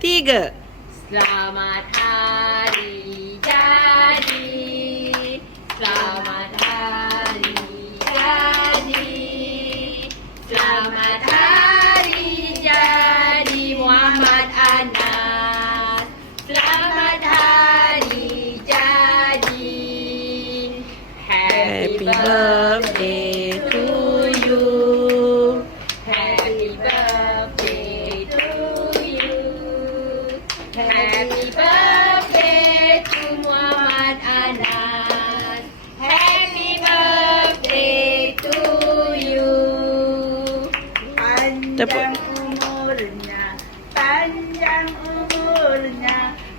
Tiga. Selamat hari jadi. Selamat hari jadi. Selamat hari jadi Muhammad Anas. Selamat hari jadi. Happy birthday Happy birthday to Muhammad Anas. Happy birthday to you. Panjang umurnya, panjang umurnya, panjang umurnya sejak